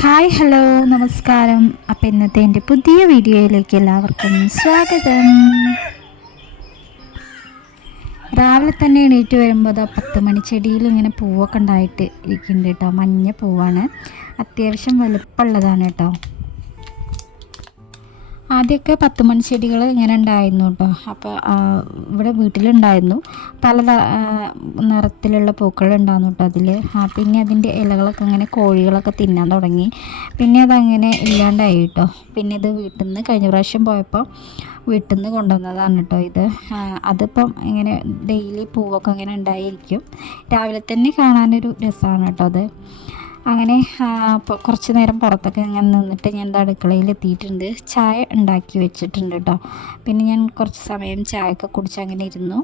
Hi hello നമസ്കാരം. അപ്പം ഇന്നത്തെ എന്റെ പുതിയ വീഡിയോയിലേക്ക് എല്ലാവർക്കും സ്വാഗതം. രാവിലെ തന്നെ എണീറ്റ് വരുമ്പോൾ അത് പത്ത് മണി ചെടിയിൽ ഇങ്ങനെ പൂവൊക്കെ ഉണ്ടായിട്ട് ഇരിക്കുന്നുണ്ട് കേട്ടോ. മഞ്ഞ പൂവാണ്. അത്യാവശ്യം വലുപ്പമുള്ളതാണ് കേട്ടോ. ആദ്യമൊക്കെ പത്ത് മണി ചെടികൾ ഇങ്ങനെ ഉണ്ടായിരുന്നു കേട്ടോ. അപ്പോൾ ഇവിടെ വീട്ടിലുണ്ടായിരുന്നു. പല നിറത്തിലുള്ള പൂക്കൾ ഉണ്ടായിരുന്നു കേട്ടോ അതിൽ പിന്നെ അതിന്റെ ഇലകളൊക്കെ അങ്ങനെ കോഴികളൊക്കെ തിന്നാൻ തുടങ്ങി. പിന്നെ അതങ്ങനെ ഇല്ലാണ്ടായി കേട്ടോ. പിന്നെ ഇത് വീട്ടിൽ നിന്ന് കഴിഞ്ഞ പ്രാവശ്യം പോയപ്പോൾ വീട്ടിൽ നിന്ന് കൊണ്ടുവന്നതാണ് കേട്ടോ ഇത്. അതിപ്പം ഇങ്ങനെ ഡെയിലി പൂവൊക്കെ ഇങ്ങനെ ഉണ്ടായിരിക്കും. രാവിലെ തന്നെ കാണാനൊരു രസമാണ് കേട്ടോ അത്. അങ്ങനെ കുറച്ച് നേരം പുറത്തൊക്കെ ഇങ്ങനെ നിന്നിട്ട് ഞാൻ അടുക്കളയിൽ എത്തിയിട്ടുണ്ട്. ചായ ഉണ്ടാക്കി വെച്ചിട്ടുണ്ട് കേട്ടോ പിന്നെ ഞാൻ കുറച്ച് സമയം ചായയൊക്കെ കുടിച്ച് അങ്ങനെ ഇരുന്നു.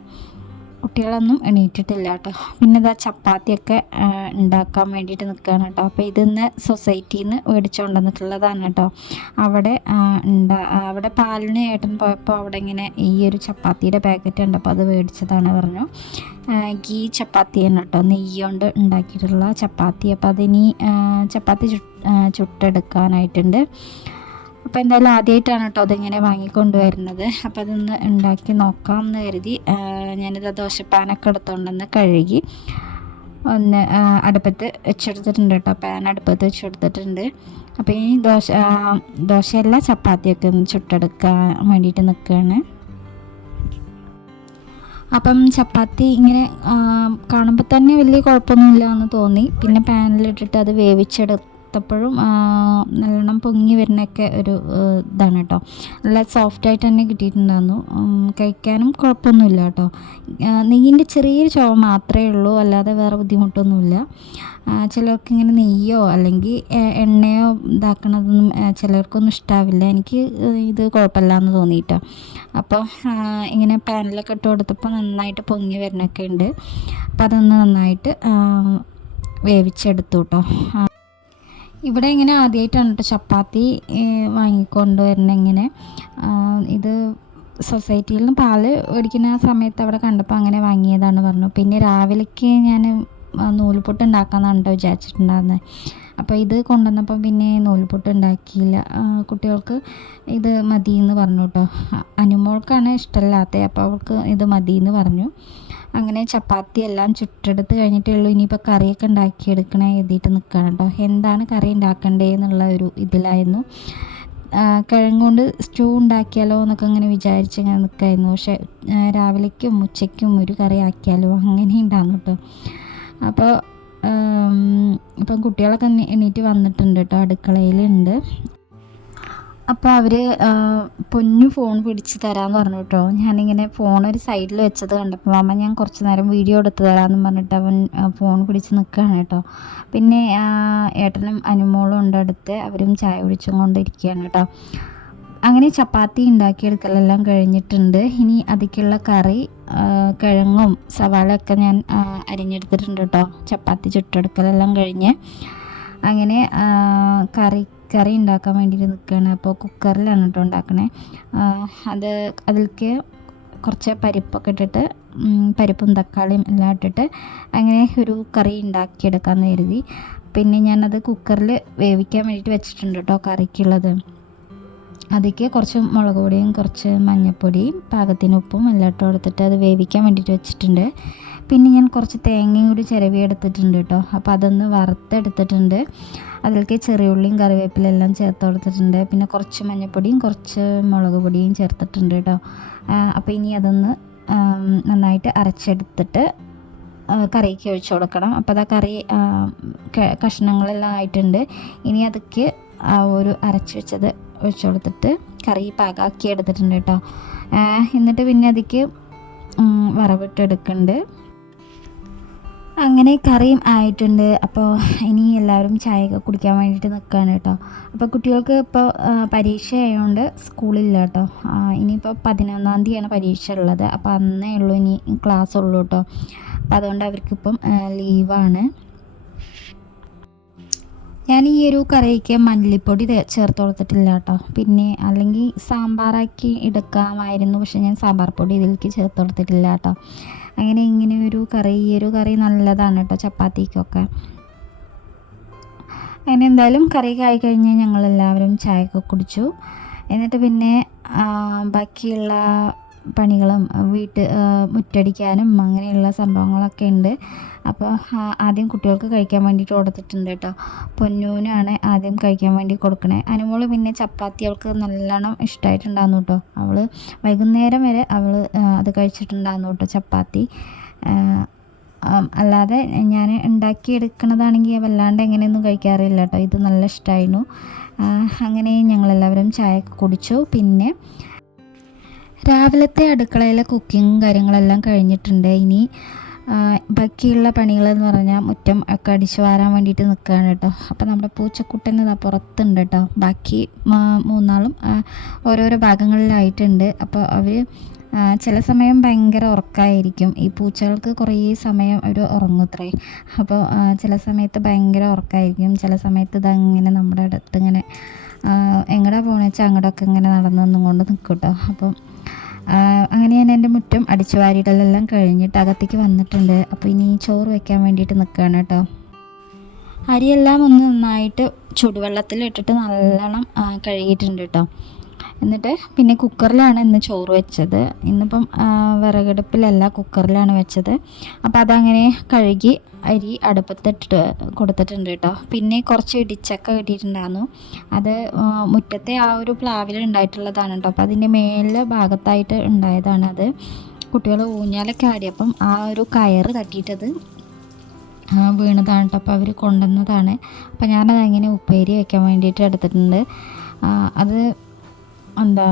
കുട്ടികളൊന്നും എണീറ്റിട്ടില്ല കേട്ടോ. പിന്നെ ഇതാ ചപ്പാത്തിയൊക്കെ ഉണ്ടാക്കാൻ വേണ്ടിയിട്ട് നിൽക്കുകയാണ് കേട്ടോ. അപ്പോൾ ഇതിന്ന് സൊസൈറ്റിയിൽ നിന്ന് മേടിച്ചുകൊണ്ട് വന്നിട്ടുള്ളതാണ് കേട്ടോ. അവിടെ ഉണ്ടാ അവിടെ പാലിന് ഏട്ടൻ പോയപ്പോൾ അവിടെ ഇങ്ങനെ ഈ ഒരു ചപ്പാത്തിയുടെ പാക്കറ്റ് ഉണ്ട് അപ്പോൾ അത് മേടിച്ചതാണ് പറഞ്ഞു. ഗീ ചപ്പാത്തിയാണ് കേട്ടോ. നെയ്യ് കൊണ്ട് ഉണ്ടാക്കിയിട്ടുള്ള ചപ്പാത്തി. അപ്പോൾ അതിനി ചപ്പാത്തി ചു ചുട്ടെടുക്കാനായിട്ടുണ്ട്. അപ്പോൾ എന്തായാലും ആദ്യമായിട്ടാണ് കേട്ടോ അതിങ്ങനെ വാങ്ങിക്കൊണ്ടുവരുന്നത്. അപ്പോൾ അതൊന്ന് ഉണ്ടാക്കി നോക്കാം എന്ന് കരുതി ഞാനിത് ദോശപ്പാനൊക്കെ എടുത്തുകൊണ്ടൊന്ന് കഴുകി ഒന്ന് അടുപ്പത്ത് വെച്ചെടുത്തിട്ടുണ്ട് കേട്ടോ. പാൻ അടുപ്പത്ത് വെച്ചെടുത്തിട്ടുണ്ട്. അപ്പോൾ ഈ ദോശ ദോശയല്ല ചപ്പാത്തിയൊക്കെ ഒന്ന് ചുട്ടെടുക്കാൻ വേണ്ടിയിട്ട് നിൽക്കുകയാണ് അപ്പം ചപ്പാത്തി ഇങ്ങനെ കാണുമ്പോൾ തന്നെ വലിയ കുഴപ്പമൊന്നുമില്ല എന്ന് തോന്നി. പിന്നെ പാനിലിട്ടിട്ട് അത് വേവിച്ചെടുത്തപ്പോഴും ആ, നല്ലോണം പൊങ്ങി വരുന്നൊക്കെ ഒരു ഇതാണ് കേട്ടോ. നല്ല സോഫ്റ്റായിട്ട് തന്നെ കിട്ടിയിട്ടുണ്ടായിരുന്നു. കഴിക്കാനും കുഴപ്പമൊന്നുമില്ല കേട്ടോ. നെയ്യിന്റെ ചെറിയൊരു ചുവ മാത്രമേ ഉള്ളൂ. അല്ലാതെ വേറെ ബുദ്ധിമുട്ടൊന്നുമില്ല. ചിലർക്ക് ഇങ്ങനെ നെയ്യോ അല്ലെങ്കിൽ എണ്ണയോ ഇതാക്കണതൊന്നും ചിലർക്കൊന്നും ഇഷ്ടാവില്ല. എനിക്ക് ഇത് കുഴപ്പമില്ല എന്ന് തോന്നിയിട്ടോ അപ്പോൾ ഇങ്ങനെ പാനിലൊക്കെ ഇട്ട് കൊടുത്തപ്പോൾ നന്നായിട്ട് പൊങ്ങി വരണൊക്കെ ഉണ്ട്. അപ്പോൾ അതൊന്ന് നന്നായിട്ട് വേവിച്ചെടുത്തു കേട്ടോ. ഇവിടെ ഇങ്ങനെ ആദ്യമായിട്ടാണ് കേട്ടോ ചപ്പാത്തി വാങ്ങിക്കൊണ്ട് ഇങ്ങനെ. ഇത് സൊസൈറ്റിയിൽ നിന്ന് പാൽ മേടിക്കുന്ന സമയത്ത് അവിടെ കണ്ടപ്പോൾ അങ്ങനെ വാങ്ങിയതാണ് പറഞ്ഞു. പിന്നെ രാവിലേക്ക് ഞാൻ നൂൽപുട്ട് ഉണ്ടാക്കാമെന്നാണ് കേട്ടോ വിചാരിച്ചിട്ടുണ്ടായിരുന്നത് അപ്പോൾ ഇത് കൊണ്ടുവന്നപ്പോൾ പിന്നെ നൂൽപുട്ട് ഉണ്ടാക്കിയില്ല കുട്ടികൾക്ക് ഇത് മതി എന്ന് പറഞ്ഞു കേട്ടോ അനുമോൾക്കാണ് ഇഷ്ടമില്ലാത്തത് അപ്പോൾ അവൾക്ക് ഇത് മതി എന്ന് പറഞ്ഞു. അങ്ങനെ ചപ്പാത്തി എല്ലാം ചുട്ടെടുത്ത് കഴിഞ്ഞിട്ടേ ഉള്ളൂ ഇനിയിപ്പോൾ കറിയൊക്കെ ഉണ്ടാക്കിയെടുക്കണേ എഴുതിയിട്ട് നിൽക്കണം കേട്ടോ എന്താണ് കറി ഉണ്ടാക്കണ്ടേ എന്നുള്ള ഒരു ഇതിലായിരുന്നു. കിഴങ്ങുകൊണ്ട് കിഴങ്ങ് കൊണ്ട് സ്റ്റൂ ഉണ്ടാക്കിയാലോ എന്നൊക്കെ അങ്ങനെ വിചാരിച്ച് ഇങ്ങനെ നിൽക്കായിരുന്നു പക്ഷേ രാവിലേക്കും ഉച്ചയ്ക്കും ഒരു കറി ആക്കിയാലോ അങ്ങനെ ഉണ്ടായിരുന്നു കേട്ടോ അപ്പോൾ ഇപ്പം കുട്ടികളൊക്കെ എണീറ്റ് വന്നിട്ടുണ്ട് കേട്ടോ അടുക്കളയിലുണ്ട്. അപ്പോൾ അവർ പൊന്നു ഫോൺ പിടിച്ച് തരാമെന്ന് പറഞ്ഞു കേട്ടോ. ഞാനിങ്ങനെ ഫോൺ ഒരു സൈഡിൽ വെച്ചത് കണ്ടപ്പോൾ അമ്മ ഞാൻ കുറച്ച് നേരം വീഡിയോ എടുത്ത് തരാമെന്ന് പറഞ്ഞിട്ട് അവൻ ഫോൺ പിടിച്ച് നിൽക്കുകയാണ് കേട്ടോ. പിന്നെ ഏട്ടനും അനുമോളും ഉണ്ട് അടുത്ത് അവരും ചായ കുടിച്ചും കൊണ്ടിരിക്കുകയാണ് കേട്ടോ. അങ്ങനെ ചപ്പാത്തി ഉണ്ടാക്കിയെടുക്കലെല്ലാം കഴിഞ്ഞിട്ടുണ്ട്. ഇനി അതിക്കുള്ള കറി കിഴങ്ങും സവാളയൊക്കെ ഞാൻ അരിഞ്ഞെടുത്തിട്ടുണ്ട് കേട്ടോ. ചപ്പാത്തി ചുട്ടെടുക്കലെല്ലാം കഴിഞ്ഞ്. അങ്ങനെ കറി കറി ഉണ്ടാക്കാൻ വേണ്ടിയിട്ട് നിൽക്കുകയാണ് അപ്പോൾ കുക്കറിലാണ് കേട്ടോ ഉണ്ടാക്കണേ. അത് അതിലേക്ക് കുറച്ച് പരിപ്പൊക്കെ ഇട്ടിട്ട് പരിപ്പും തക്കാളിയും എല്ലാം ഇട്ടിട്ട് അങ്ങനെ ഒരു കറി ഉണ്ടാക്കിയെടുക്കാമെന്ന് കരുതി. പിന്നെ ഞാനത് കുക്കറിൽ വേവിക്കാൻ വേണ്ടിയിട്ട് വെച്ചിട്ടുണ്ട് കേട്ടോ കറിക്കുള്ളത്. അതിലേക്ക് കുറച്ച് മുളക് പൊടിയും കുറച്ച് മഞ്ഞൾപ്പൊടിയും പാകത്തിന് ഉപ്പും എല്ലാം ഇട്ട് കൊടുത്തിട്ട് അത് വേവിക്കാൻ വേണ്ടിയിട്ട് വെച്ചിട്ടുണ്ട്. പിന്നെ ഞാൻ കുറച്ച് തേങ്ങയും കൂടി ചിരവി എടുത്തിട്ടുണ്ട് കേട്ടോ. അപ്പോൾ അതൊന്ന് വറുത്തെടുത്തിട്ടുണ്ട്. അതിലേക്ക് ചെറിയ ഉള്ളിയും കറിവേപ്പില എല്ലാം ചേർത്ത് കൊടുത്തിട്ടുണ്ട്. പിന്നെ കുറച്ച് മഞ്ഞൾപ്പൊടിയും കുറച്ച് മുളക് പൊടിയും ചേർത്തിട്ടുണ്ട് കേട്ടോ. അപ്പോൾ ഇനി അതൊന്ന് നന്നായിട്ട് അരച്ചെടുത്തിട്ട് കറിക്ക് ഒഴിച്ചു കൊടുക്കണം. അപ്പോൾ അതാ കറി കഷ്ണങ്ങളെല്ലാം ആയിട്ടുണ്ട്. ഇനി അതൊക്കെ ആ ഒരു അരച്ച് വെച്ചത് ഒഴിച്ച് കൊടുത്തിട്ട് കറി പാകാക്കി എടുത്തിട്ടുണ്ട് കേട്ടോ. എന്നിട്ട് പിന്നെ അതിക്ക് വറവിട്ടെടുക്കുന്നുണ്ട് അങ്ങനെ കറിയും ആയിട്ടുണ്ട്. അപ്പോൾ ഇനി എല്ലാവരും ചായയൊക്കെ കുടിക്കാൻ വേണ്ടിയിട്ട് നിൽക്കുകയാണ് കേട്ടോ. അപ്പോൾ കുട്ടികൾക്ക് ഇപ്പോൾ പരീക്ഷ ആയതുകൊണ്ട് സ്കൂളില്ല കേട്ടോ. ഇനിയിപ്പോൾ പതിനൊന്നാം തീയതിയാണ് പരീക്ഷ ഉള്ളത്. അപ്പോൾ അന്നേ ഉള്ളൂ ഇനി ക്ലാസ് ഉള്ളൂ കേട്ടോ. അപ്പോൾ അതുകൊണ്ട് അവർക്കിപ്പം ലീവാണ്. ഞാൻ ഈ ഒരു കറിക്ക് മല്ലിപ്പൊടി ചേർത്ത് കൊടുത്തിട്ടില്ല കേട്ടോ. പിന്നെ അല്ലെങ്കിൽ സാമ്പാറാക്കി എടുക്കാമായിരുന്നു. പക്ഷെ ഞാൻ സാമ്പാർ പൊടി ഇതിലേക്ക് ചേർത്ത് കൊടുത്തിട്ടില്ല കേട്ടോ. അങ്ങനെ ഇങ്ങനെ ഒരു കറി ഈ ഒരു കറി നല്ലതാണ് കേട്ടോ ചപ്പാത്തിക്കൊക്കെ. അങ്ങനെ എന്തായാലും കറി ആയി കഴിഞ്ഞ് ഞങ്ങളെല്ലാവരും ചായയൊക്കെ കുടിച്ചു. എന്നിട്ട് പിന്നെ ബാക്കിയുള്ള പണികളും വീട്ട് മുറ്റടിക്കാനും അങ്ങനെയുള്ള സംഭവങ്ങളൊക്കെ ഉണ്ട്. അപ്പോൾ ആദ്യം കുട്ടികൾക്ക് കഴിക്കാൻ വേണ്ടിയിട്ട് കൊടുത്തിട്ടുണ്ട് കേട്ടോ. പൊന്നൂനാണ് ആദ്യം കഴിക്കാൻ വേണ്ടി കൊടുക്കണേ. അനുമോൾ പിന്നെ ചപ്പാത്തി അവൾക്ക് നല്ലോണം ഇഷ്ടമായിട്ടുണ്ടായിരുന്നു കേട്ടോ. അവൾ വൈകുന്നേരം വരെ അവൾ അത് കഴിച്ചിട്ടുണ്ടായിരുന്നു കേട്ടോ ചപ്പാത്തി. അല്ലാതെ ഞാൻ ഉണ്ടാക്കിയെടുക്കണതാണെങ്കിൽ വല്ലാണ്ട് എങ്ങനെയൊന്നും കഴിക്കാറില്ല കേട്ടോ. ഇത് നല്ല ഇഷ്ടമായിരുന്നു അങ്ങനെ ഞങ്ങളെല്ലാവരും ചായ കുടിച്ചു. പിന്നെ രാവിലത്തെ അടുക്കളയിലെ കുക്കിങ്ങും കാര്യങ്ങളെല്ലാം കഴിഞ്ഞിട്ടുണ്ട്. ഇനി ബാക്കിയുള്ള പണികളെന്ന് പറഞ്ഞാൽ മുറ്റം ഒക്കെ അടിച്ചു വാരാൻ വേണ്ടിയിട്ട് നിൽക്കുകയാണ് കേട്ടോ. അപ്പോൾ നമ്മുടെ പൂച്ചക്കുട്ടൻ ഇതാ പുറത്തുണ്ട് കേട്ടോ. ബാക്കി മൂന്നാളും ഓരോരോ ഭാഗങ്ങളിലായിട്ടുണ്ട്. അപ്പോൾ അവർ ചില സമയം ഭയങ്കര ഉറക്കമായിരിക്കും ഈ പൂച്ചകൾക്ക് കുറേ സമയം അവർ ഉറങ്ങുത്രേ. അപ്പോൾ ചില സമയത്ത് ഭയങ്കര ഉറക്കമായിരിക്കും ചില സമയത്ത് ഇതങ്ങനെ നമ്മുടെ അടുത്ത് ഇങ്ങനെ എങ്ങടാ പോകണമെന്ന് വെച്ചാൽ അങ്ങോട്ടൊക്കെ ഇങ്ങനെ നടന്നു കൊണ്ട് നിൽക്കും കേട്ടോ. അപ്പം അങ്ങനെ ഞാൻ എന്റെ മുറ്റം അടിച്ചു വാരിയിടലെല്ലാം കഴിഞ്ഞിട്ട് അകത്തേക്ക് വന്നിട്ടുണ്ട്. അപ്പോൾ ഇനി ചോറ് വെക്കാൻ വേണ്ടിയിട്ട് നിൽക്കുകയാണ് കേട്ടോ. അരിയെല്ലാം ഒന്ന് നന്നായിട്ട് ചുടുവെള്ളത്തിൽ ഇട്ടിട്ട് നല്ലോണം കഴുകിയിട്ടുണ്ട് കേട്ടോ. എന്നിട്ട് പിന്നെ കുക്കറിലാണ് ഇന്ന് ചോറ് വെച്ചത്. ഇന്നിപ്പം വിറകടുപ്പിലല്ല കുക്കറിലാണ് വെച്ചത്. അപ്പോൾ അതങ്ങനെ കഴുകി അരി അടുപ്പത്തിട്ട് കൊടുത്തിട്ടുണ്ട് കേട്ടോ. പിന്നെ കുറച്ച് ഇടിച്ചക്ക കിട്ടിയിട്ടുണ്ടായിരുന്നു അത് മുറ്റത്തെ ആ ഒരു പ്ലാവിൽ ഉണ്ടായിട്ടുള്ളതാണ് കേട്ടോ. അപ്പോൾ അതിന്റെ മേലെ ഭാഗത്തായിട്ട് ഉണ്ടായതാണ് അത്. കുട്ടികൾ ഊഞ്ഞാലൊക്കെ ആടിയപ്പം ആ ഒരു കയറ് തട്ടിയിട്ടത് വീണതാണ് കേട്ടോ. അപ്പോൾ അവർ കൊണ്ടുവന്നതാണ്. അപ്പോൾ ഞാനത് അങ്ങനെ ഉപ്പേരി വയ്ക്കാൻ വേണ്ടിയിട്ട് എടുത്തിട്ടുണ്ട്. അത് എന്താ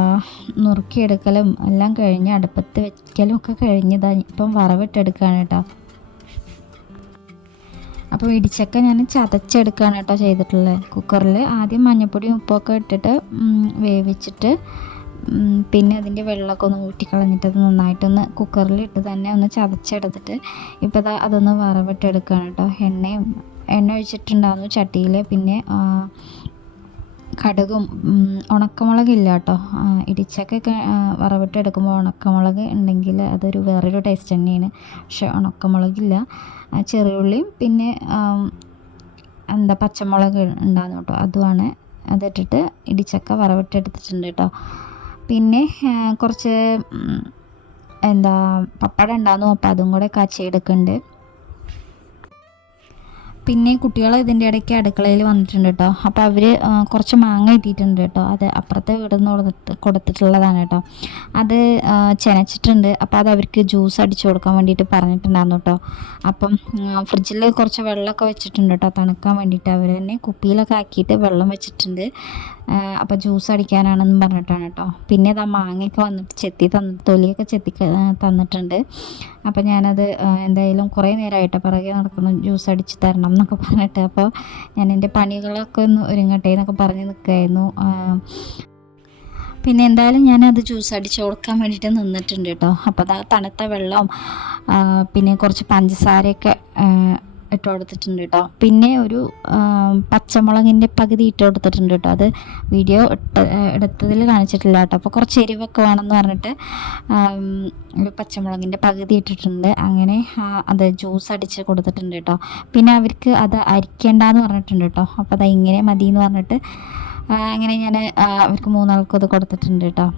നുറുക്കിയെടുക്കലും എല്ലാം കഴിഞ്ഞ് അടുപ്പത്ത് വെക്കലും ഒക്കെ കഴിഞ്ഞതാണ് ഇപ്പം വറവിട്ടെടുക്കുകയാണ് കേട്ടോ. അപ്പോൾ ഇടിച്ചക്ക ഞാൻ ചതച്ചെടുക്കുകയാണ് കേട്ടോ ചെയ്തിട്ടുള്ളത്. കുക്കറിൽ ആദ്യം മഞ്ഞൾപ്പൊടിയും ഉപ്പൊക്കെ ഇട്ടിട്ട് വേവിച്ചിട്ട് പിന്നെ അതിന്റെ വെള്ളമൊക്കെ ഒന്ന് ഊറ്റിക്കളഞ്ഞിട്ട് അത് നന്നായിട്ടൊന്ന് കുക്കറിൽ ഇട്ട് തന്നെ ഒന്ന് ചതച്ചെടുത്തിട്ട് ഇപ്പോൾ ദാ അതൊന്ന് വറവിട്ടെടുക്കുകയാണ് കേട്ടോ. എണ്ണയും എണ്ണ ഒഴിച്ചിട്ടുണ്ടായിരുന്നു ചട്ടിയിൽ പിന്നെ കടുകും ഉണക്കമുളക് ഉണക്കമുളകില്ല കേട്ടോ ഇടിച്ചൊക്കെ ഇടിച്ചക്കൊക്കെ വറവിട്ടെടുക്കുമ്പോൾ ഉണക്കമുളക് ഉണ്ടെങ്കിൽ അതൊരു വേറൊരു ടേസ്റ്റ് തന്നെയാണ്. പക്ഷെ ഉണക്കമുളകില്ല ചെറിയുള്ളിയും പിന്നെ എന്താ പച്ചമുളക് ഉണ്ടാകുന്നു കേട്ടോ അതുമാണ് അതിട്ടിട്ട് ഇടിച്ചക്ക വറവിട്ടെടുത്തിട്ടുണ്ട് കേട്ടോ പിന്നെ കുറച്ച് എന്താ പപ്പടം ഉണ്ടാകുന്നു. അപ്പോൾ അതും കൂടെ കാച്ചിയെടുക്കുന്നുണ്ട്. പിന്നെ കുട്ടികൾ ഇതിന്റെ ഇടയ്ക്ക് അടുക്കളയിൽ വന്നിട്ടുണ്ട് കേട്ടോ. അപ്പോൾ അവർ കുറച്ച് മാങ്ങ കിട്ടിയിട്ടുണ്ട് കേട്ടോ. അത് അപ്പുറത്തെ വീട്ടിൽ നിന്ന് കൊടുത്തിട്ട് കൊടുത്തിട്ടുള്ളതാണ് കേട്ടോ. അത് ചെനച്ചിട്ടുണ്ട്. അപ്പോൾ അത് അവർക്ക് ജ്യൂസ് അടിച്ചു കൊടുക്കാൻ വേണ്ടിയിട്ട് പറഞ്ഞിട്ടുണ്ടായിരുന്നു കേട്ടോ. അപ്പം ഫ്രിഡ്ജിൽ കുറച്ച് വെള്ളമൊക്കെ വെച്ചിട്ടുണ്ട് കേട്ടോ. തണുക്കാൻ വേണ്ടിയിട്ട് അവർ തന്നെ കുപ്പിയിലൊക്കെ ആക്കിയിട്ട് വെള്ളം വെച്ചിട്ടുണ്ട്. അപ്പോൾ ജ്യൂസ് അടിക്കാനാണെന്ന് പറഞ്ഞിട്ടാണ് കേട്ടോ. പിന്നെ ഇതാ മാങ്ങയൊക്കെ വന്നിട്ട് ചെത്തി തന്ന് തൊലിയൊക്കെ ചെത്തി തന്നിട്ടുണ്ട്. അപ്പോൾ ഞാനത് ആ, എന്തായാലും കുറേ നേരമായിട്ട് പിറകെ നടക്കുന്നു ജ്യൂസ് അടിച്ച് തരണം എന്നൊക്കെ പറഞ്ഞിട്ട്. അപ്പോൾ ഞാൻ എന്റെ പണികളൊക്കെ ഒന്ന് ഒരുങ്ങട്ടെ എന്നൊക്കെ പറഞ്ഞ് നിൽക്കുമായിരുന്നു പിന്നെ എന്തായാലും ഞാനത് ജ്യൂസ് അടിച്ച് കൊടുക്കാൻ വേണ്ടിയിട്ട് നിന്നിട്ടുണ്ട് കേട്ടോ. അപ്പോൾ അതാ തണുത്ത വെള്ളം പിന്നെ കുറച്ച് പഞ്ചസാരയൊക്കെ ആ, ഇട്ട് കൊടുത്തിട്ടുണ്ട് കേട്ടോ. പിന്നെ ഒരു പച്ചമുളകിന്റെ പകുതി ഇട്ട് കൊടുത്തിട്ടുണ്ട് കേട്ടോ. അത് വീഡിയോ ഇട്ട് എടുത്തതിൽ കാണിച്ചിട്ടില്ല കേട്ടോ. അപ്പോൾ കുറച്ച് എരിവൊക്കെ വേണമെന്ന് പറഞ്ഞിട്ട് ഒരു പച്ചമുളകിന്റെ പകുതി ഇട്ടിട്ടുണ്ട്. അങ്ങനെ അത് ജ്യൂസ് അടിച്ച് കൊടുത്തിട്ടുണ്ട് കേട്ടോ. പിന്നെ അവർക്ക് അത് അരിക്കേണ്ടെന്ന് പറഞ്ഞിട്ടുണ്ട് കേട്ടോ. അപ്പോൾ അത് ഇങ്ങനെ മതി എന്ന് പറഞ്ഞിട്ട് അങ്ങനെ ഞാൻ അവർക്ക് മൂന്നാൾക്കും അത് കൊടുത്തിട്ടുണ്ട് കേട്ടോ.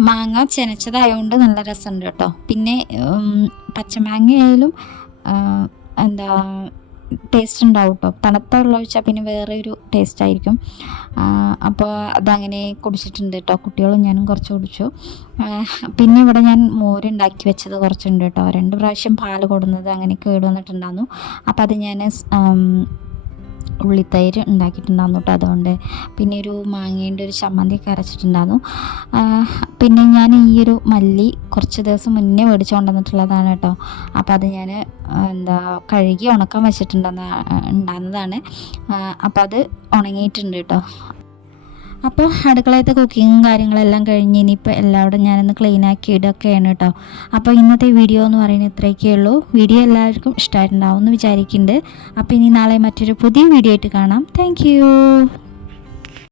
മാങ്ങ ചെനച്ചതായതുകൊണ്ട് നല്ല രസമുണ്ട് കേട്ടോ പിന്നെ പച്ചമാങ്ങ ആയാലും എന്താ ടേസ്റ്റ് ഉണ്ടാവും കേട്ടോ തണുത്ത വെള്ളം ഒഴിച്ചാൽ പിന്നെ വേറെ ഒരു ടേസ്റ്റ് ആയിരിക്കും അപ്പോൾ അതങ്ങനെ കുടിച്ചിട്ടുണ്ട് കേട്ടോ കുട്ടികളും ഞാനും കുറച്ച് കുടിച്ചു. പിന്നെ ഇവിടെ ഞാൻ മോരുണ്ടാക്കി വെച്ചത് കുറച്ചുണ്ട് കേട്ടോ രണ്ട് പ്രാവശ്യം പാൽ കൊടുന്നത് അങ്ങനെ കേട് വന്നിട്ടുണ്ടായിരുന്നു അപ്പോൾ അത് ഞാൻ ഉള്ളിത്തൈര് ഉണ്ടാക്കിയിട്ടുണ്ടായിരുന്നു കേട്ടോ അതുകൊണ്ട്. പിന്നെ ഒരു മാങ്ങേന്റെ ഒരു ചമ്മന്തി അരച്ചിട്ടുണ്ടായിരുന്നു. ആ, പിന്നെ ഞാൻ ഈ ഒരു മല്ലി കുറച്ച് ദിവസം മുന്നേ മേടിച്ചു കൊണ്ടുവന്നിട്ടുള്ളതാണ് കേട്ടോ അപ്പോൾ അത് ഞാൻ എന്താ കഴുകി ഉണക്കാൻ വെച്ചിട്ടുണ്ടെന്ന ഉണ്ടാകുന്നതാണ് അപ്പോൾ അത് ഉണങ്ങിയിട്ടുണ്ട് കേട്ടോ അപ്പോൾ അടുക്കളയത്തെ കുക്കിങ്ങും കാര്യങ്ങളെല്ലാം കഴിഞ്ഞ് ഇനിയിപ്പോൾ എല്ലാവരും ഞാനൊന്ന് ക്ലീൻ ആക്കി ഇടുകയാണ് കേട്ടോ അപ്പോൾ ഇന്നത്തെ വീഡിയോ എന്ന് പറയുന്നത് ഇത്രയൊക്കെ ഉള്ളൂ. വീഡിയോ എല്ലാവർക്കും ഇഷ്ടമായിട്ടുണ്ടാവും എന്ന് വിചാരിക്കുന്നുണ്ട്. അപ്പോൾ ഇനി നാളെ മറ്റൊരു പുതിയ വീഡിയോ ആയിട്ട് കാണാം. താങ്ക്